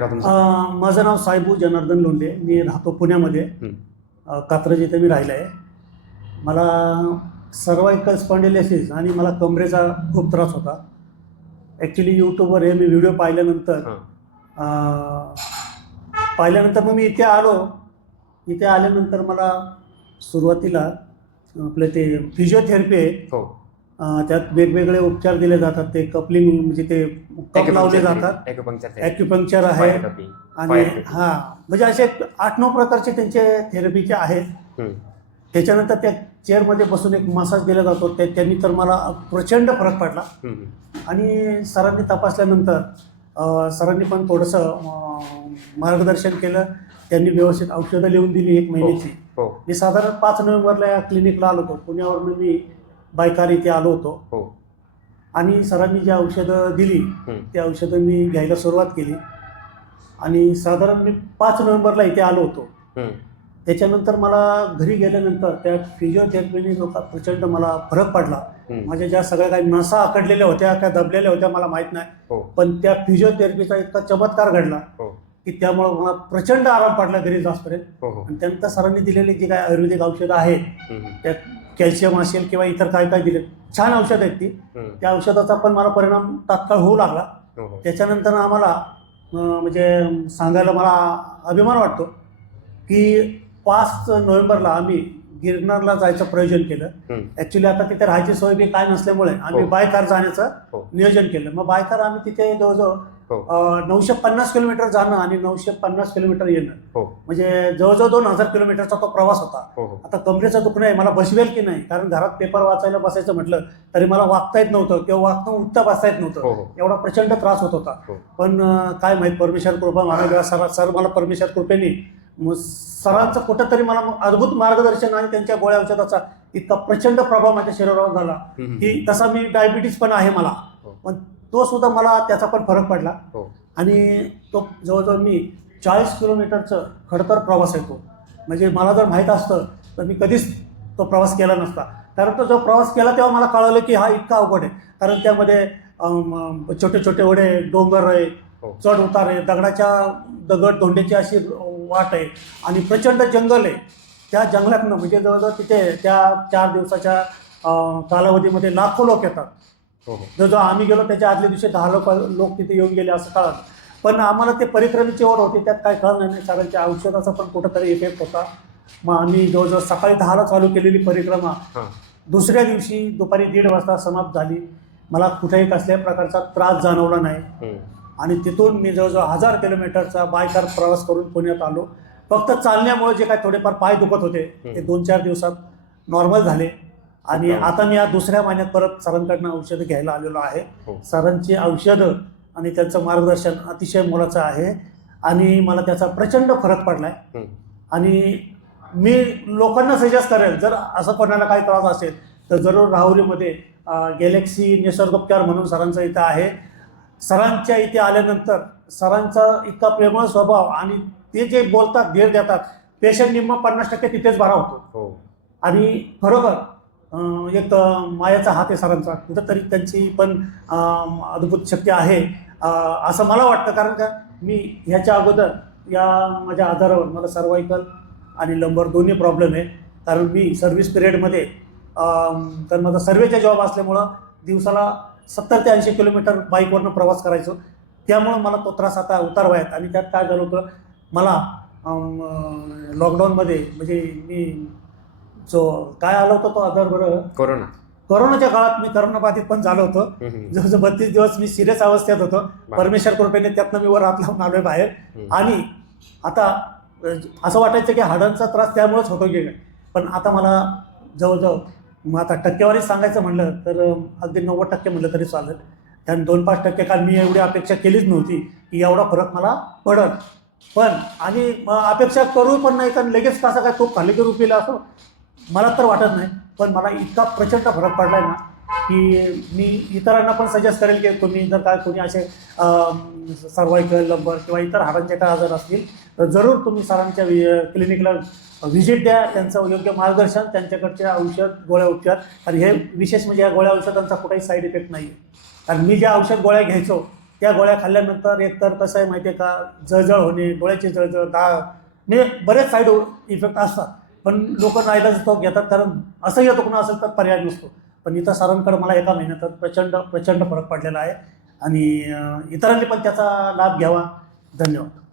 का तुमचं? अं, माझं नाव साहेबू जनार्दन लोंढे. मी राहतो पुण्यामध्ये. हं. अं, कात्रज इथे मी राहिलं आहे. मला सर्वायकल स्पॉन्डिलेसिस आणि मला कमरेचा खूप त्रास होता. ॲक्च्युली यूट्यूबवर हे मी व्हिडिओ पाहिल्यानंतर हां. अं, पाहिल्यानंतर मग मी इथे आलो. इथे आल्यानंतर मला सुरुवातीला आपलं ते फिजिओथेरपी आहे. हो. त्यात वेगवेगळे उपचार दिले जातात. ते कपलिंग म्हणजे ते कप लावले जातात. ॲक्युपंक्चर आहे. आणि हां म्हणजे असे आठ नऊ प्रकारचे त्यांचे थेरपीचे आहेत. हं. त्याच्यानंतर त्या चेअरमध्ये बसून एक मसाज दिला जातो. त्या त्यांनी तर मला प्रचंड फरक पडला. आणि सरांनी तपासल्यानंतर सरांनी पण थोडंसं मार्गदर्शन केलं. त्यांनी व्यवस्थित औषधं लिहून दिली एक महिन्याची. हो मी साधारण पाच नोव्हेंबरला या क्लिनिकला आलो होतो. पुण्यावरून मी बायकार इथे आलो होतो. हो. आणि सरांनी जी औषधं दिली हं. ते औषधं मी घ्यायला सुरुवात केली. आणि साधारण मी पाच नोव्हेंबरला इथे आलो होतो. हं. त्याच्यानंतर मला घरी गेल्यानंतर त्या फिजिओथेरपीने जो का प्रचंड मला फरक पडला. हं. माझ्या ज्या सगळ्या काही नसा आकडलेल्या होत्या त्या दबलेल्या होत्या मला माहीत नाही. हो. पण त्या फिजिओथेरपीचा इतका चमत्कार घडला हो. की त्यामुळं मला प्रचंड आराम पडला घरी जासपर्यंत हो हो. आणि त्यानंतर सरांनी दिलेली जी काय आयुर्वेदिक औषधं आहेत हं, हं. त्यात कॅल्शियम असेल किंवा इतर काय काय दिले. छान औषध आहेत ती. त्या औषधाचा पण मला परिणाम तात्काळ होऊ लागला. हो हो. त्याच्यानंतर आम्हाला म्हणजे सांगायला मला अभिमान वाटतो की पाच नोव्हेंबरला आम्ही गिरनारला जायचं प्रयोजन केलं. ॲक्च्युली आता तिथे राहायची सोय बी काय नसल्यामुळे आम्ही हो. बाय कार जाण्याचं हो. नियोजन केलं मग बाय कार आम्ही तिथे जवळजवळ हो. नऊशे पन्नास किलोमीटर जाणं आणि नऊशे पन्नास किलोमीटर येणं म्हणजे जवळजवळ दोन हजार किलोमीटरचा तो प्रवास होता आता कमरेचं दुखणं आहे मला बसवेल की नाही कारण घरात पेपर वाचायला बसायचं म्हटलं तरी मला वागता येत नव्हतं किंवा वागणं उठता बसता येत नव्हतं एवढा प्रचंड त्रास होत होता. पण काय माहीत परमेश्वर कृपा मला सर सर मला परमेश्वर कृपेने मग सरांचं कुठंतरी मला अद्भुत मार्गदर्शन आणि त्यांच्या गोळ्या औषधाचा इतका प्रचंड प्रभाव माझ्या शरीरावर झाला. की तसा मी डायबिटीज पण आहे मला. हो. पण तो सुद्धा मला त्याचा पण फरक पडला. हो. आणि तो जवळजवळ मी चाळीस किलोमीटरचं खडतर प्रवास आहे तो. म्हणजे मला जर माहीत असतं तर मी कधीच तो प्रवास केला नसता. कारण तो जो प्रवास केला तेव्हा मला कळलं की हा इतका अवघड आहे. कारण त्यामध्ये छोटे छोटे ओढे डोंगर आहे हो. चढ उतार आहे दगडाच्या दगड धोंड्याची अशी वाट आहे आणि प्रचंड जंगल आहे. त्या जंगलातनं म्हणजे जवळजवळ तिथे त्या चार दिवसाच्या कालावधीमध्ये लाखो लोक येतात. हो हो. जो जो आम्ही गेलो त्याच्या आदल्या दिवशी दहा लोक लोक तिथे येऊन गेले असं कळलं. पण आम्हाला ते परिक्रमेची ओढ होती त्यात काय कळलं नाही कारण औषधाचा पण कुठंतरी इफेक्ट होता. मग आम्ही जवळजवळ सकाळी दहाला चालू केलेली परिक्रमा. दुसऱ्या दिवशी दुपारी दीड वाजता समाप्त झाली. मला कुठेही कसल्याही प्रकारचा त्रास जाणवला नाही. आणि तिथून मी जवळजवळ हजार किलोमीटरचा बायकार प्रवास करून पुण्यात आलो फक्त चालण्यामुळे जे काय थोडेफार पाय दुखत होते ते. दोन चार दिवसात नॉर्मल झाले आणि. आता मी या दुसऱ्या महिन्यात परत सरांकडनं औषधं घ्यायला आलेलो आहे हो. सरांची औषधं आणि त्यांचं मार्गदर्शन अतिशय मोलाचं आहे आणि मला त्याचा प्रचंड फरक पडला आहे. आणि मी लोकांना सजेस्ट करेल जर असं कोणाला काही त्रास असेल तर जरूर राहुरीमध्ये गॅलेक्सी निसर्गोपचार म्हणून सरांचं इथं आहे सरांच्या इथे आल्यानंतर सरांचा इतका प्रेमळ स्वभाव आणि ते जे बोलतात धीर देतात पेशंट निम्म पन्नास टक्के तिथेच बरा होतो. हो. आणि खरोखर एक मायाचा हात आहे सरांचा. कुठंतरी त्यांची पण अद्भुत शक्ती आहे असं मला वाटतं. कारण का मी ह्याच्या अगोदर या माझ्या आजारावर मला सर्वायकल आणि लंबर दोन्ही प्रॉब्लेम आहे. कारण मी सर्व्हिस पिरियडमध्ये तर माझा सर्वेचा जॉब असल्यामुळं दिवसाला सत्तर ते ऐंशी किलोमीटर बाईकवरनं प्रवास करायचो. त्यामुळं मला तो त्रास आता उतारवायत आणि त्यात काय झालं होतं मला लॉकडाऊनमध्ये म्हणजे मी जो काय आलं होतं तो आजार बरं? कोरोना. कोरोनाच्या काळात मी कोरोनाबाधित पण झालो होतो. जवळजवळ बत्तीस दिवस मी सिरियस अवस्थेत होतो. परमेश्वर कृपेने त्यातनं मी वर हात लावून आलोय बाहेर. आणि आता असं वाटायचं की हाडांचा त्रास त्यामुळेच होतो की पण आता मला जवळजवळ मग आता टक्केवारी सांगायचं म्हणलं तर अगदी नव्वद टक्के म्हटलं तरी चालेल. कारण दोन पाच टक्के कारण मी एवढी अपेक्षा केलीच नव्हती की एवढा फरक मला पडत पण आणि अपेक्षा करू पण नाही कारण लगेच कसं काय तो खाली करू केला असं मला तर वाटत नाही. पण मला इतका प्रचंड फरक पडला आहे ना की मी इतरांना पण सजेस्ट करेल की तुम्ही जर काय कोणी असे सर्वायकल लंबर किंवा इतर हाडांचे काय आजार असतील तर जरूर तुम्ही सरांच्या क्लिनिकला व्हिजिट द्या त्यांचं योग्य मार्गदर्शन त्यांच्याकडचे औषध गोळ्या उपचार. आणि हे विशेष म्हणजे या गोळ्या औषधांचा कुठेही साईड इफेक्ट नाही आहे कारण मी ज्या औषध गोळ्या घ्यायचो त्या गोळ्या खाल्ल्यानंतर एकतर कसं आहे माहिती आहे का जळजळ होणे डोळ्याची जळजळ दा म्हणजे बरेच साईड इफेक्ट असतात. पण लोक नाईलाज तो घेतात कारण असंही दुखणं असेल तर पर्याय नसतो. पण इथं सरांकडे मला एका महिन्यात प्रचंड प्रचंड फरक पडलेला आहे. आणि इतरांनी पण त्याचा लाभ घ्यावा. धन्यवाद.